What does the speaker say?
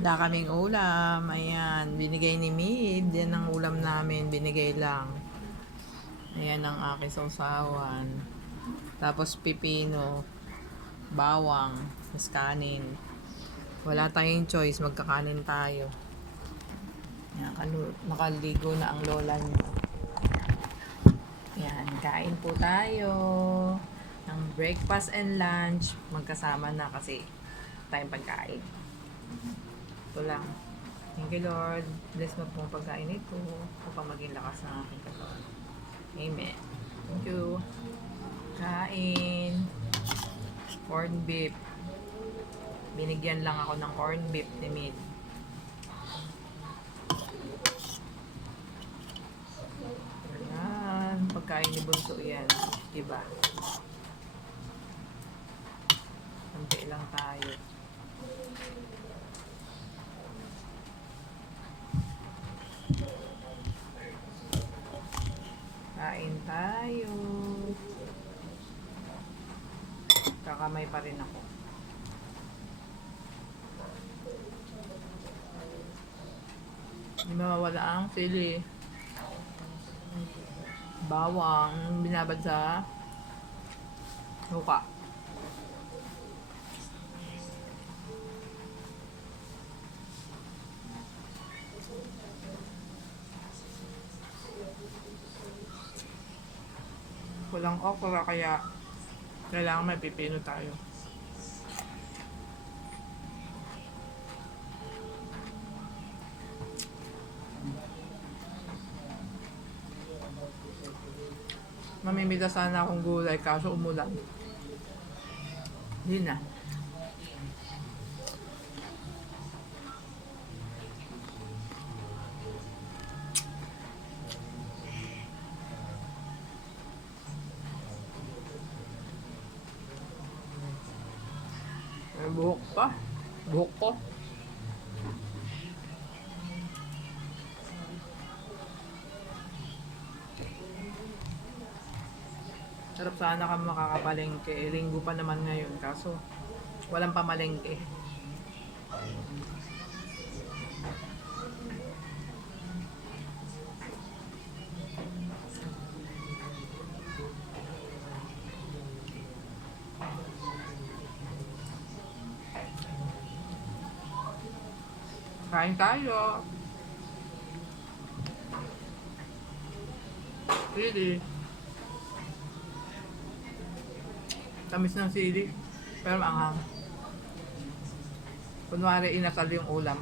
Wala kaming ulam. Ayan, binigay ni Mid. Yan ang ulam namin. Binigay lang. Ayan ang aking sausawan. Tapos pipino, bawang, mas kanin. Wala tayong choice. Magkakanin tayo. Ayan, nakaligo na ang lola niyo. Ayan, kain po tayo. Ng breakfast and lunch. Magkasama na kasi tayong pagkain. Ito lang. Thank you, Lord. Bless mo po ang pagkain nito upang maging lakas ng aking katawan. Amen. Thank you. Kain. Corn beef. Binigyan lang ako ng corn beef ni Mid. Ayan. Pagkain ni Bunso yan. Diba? Konti lang tayo. Kain tayo. Kakamay pa rin ako. Hindi mawawala ang sili. Bawang binabad sa suka. Walang okra kaya kailangan may pipino tayo. Mamimita sana akong gulay kaso umulan. Hindi na. May buhok pa. Buhok ko. Sarap sana kami makakapalengke. Linggo pa naman ngayon. Kaso, walang pamalengke. Kain tayo. Really? Tamis ng sili, pero maanghang. Kunwari inakal yung ulam.